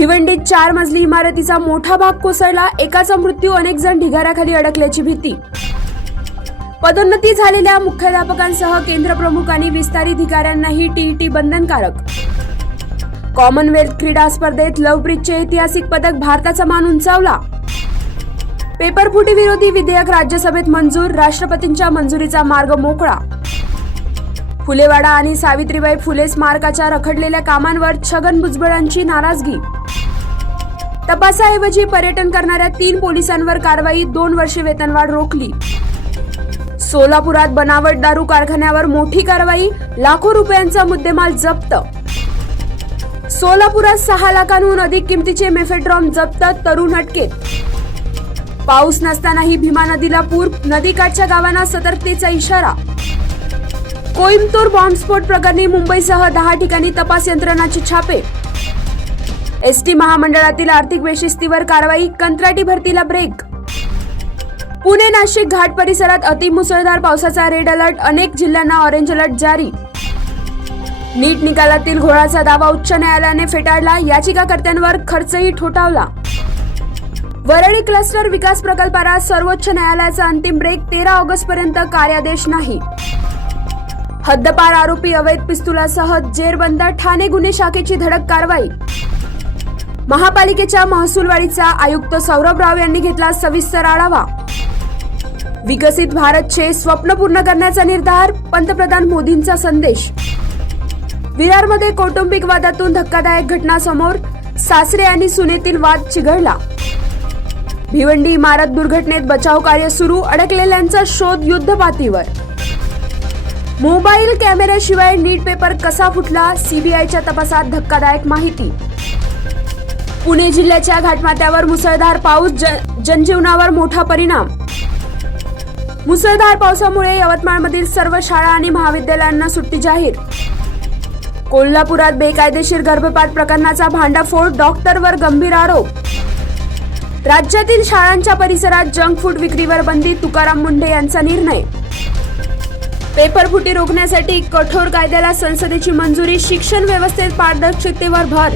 भिवंडीत 4 मजली इमारतीचा मोठा भाग कोसळला, एकाचा मृत्यू, अनेक जण ढिगाऱ्याखाली अडकल्याची भीती. पदोन्नती झालेल्या मुख्याध्यापकांसह केंद्र प्रमुख आणि विस्तार अधिकाऱ्यांनाही टीईटी बंधनकारक. कॉमनवेल्थ क्रीडा स्पर्धेत लवप्रीतचे ऐतिहासिक पदक, भारताचा मान उंचावला. पेपरफुटी विरोधी विधेयक राज्यसभेत मंजूर, राष्ट्रपतींच्या मंजुरीचा मार्ग मोकळा. फुलेवाडा आणि सावित्रीबाई फुले स्मारकाच्या रखडलेल्या कामांवर छगन भुजबळांची नाराजगी. तपासाऐवजी पर्यटन करणाऱ्या 3 पोलिसांवर कारवाई, 2 वर्षे वेतनवाढ रोखली. सोलापुरात बनावट दारू कारखान्यावर मोठी कारवाई, लाखो रुपयांचा मुद्देमाल जप्त. सोलापुरात 6 लाखांहून अधिक किमतीचे मेफेड्रॉन जप्त, तरुण अटकेत. पाऊस नसतानाही भीमा नदीला पूर, नदीकाठच्या गावांना सतर्कतेचा इशारा. कोइंबतूर बॉम्बस्फोट प्रकरणी मुंबईसह 10 ठिकाणी तपास यंत्रणाचे छापे. एसटी महामंडळातील आर्थिक बेशिस्तीवर कारवाई, कंत्राटी भरतीला ब्रेक. पुणे नाशिक घाट परिसरात अतिमुसळधार पावसाचा रेड अलर्ट, अनेक जिल्ह्यांना ऑरेंज अलर्ट जारी. नीट निकालातील घोळाचा दावा उच्च न्यायालयाने फेटाळला, याचिकाकर्त्यांवर खर्चही ठोठावला. वरळी क्लस्टर विकास प्रकल्पाला सर्वोच्च न्यायालयाचा अंतिम ब्रेक, 13 ऑगस्ट पर्यंत कार्यादेश नाही. हद्दपार आरोपी अवैध पिस्तुलासह जेरबंद, ठाणे गुन्हे शाखेची धडक कारवाई. महापालिकेच्या महसूलवाढीचा आयुक्त सौरभ राव यांनी घेतला सविस्तर आढावा. विकसित भारतचे स्वप्न पूर्ण करण्याचा निर्धार, पंतप्रधान मोदींचा संदेश. विरारमध्ये कौटुंबिक वादातून धक्कादायक घटना समोर, सासरे आणि सुनेतील वाद चिघळला. भिवंडी इमारत दुर्घटनेत बचाव कार्य सुरू, अडकलेल्यांचा शोध युद्धपातळीवर. मोबाईल कॅमेऱ्याशिवाय नीट पेपर कसा फुटला, सीबीआयच्या तपासात धक्कादायक माहिती. पुणे जिल्ह्याच्या घाटमाथ्यावर मुसळधार पाऊस, जनजीवनावर मोठा परिणाम. मुसळधार पावसामुळे यवतमाळमधील सर्व शाळा आणि महाविद्यालयांना सुट्टी जाहीर. कोल्हापुरात बेकायदेशीर गर्भपात प्रकरणाचा भांडाफोड, डॉक्टरवर गंभीर आरोप. राज्यातील शाळांच्या परिसरात जंक फूड विक्रीवर बंदी, तुकाराम मुंढे यांचा निर्णय. पेपरफुटी रोखण्यासाठी कठोर कायद्याला संसदेची मंजुरी, शिक्षण व्यवस्थेत पारदर्शकतेवर भर.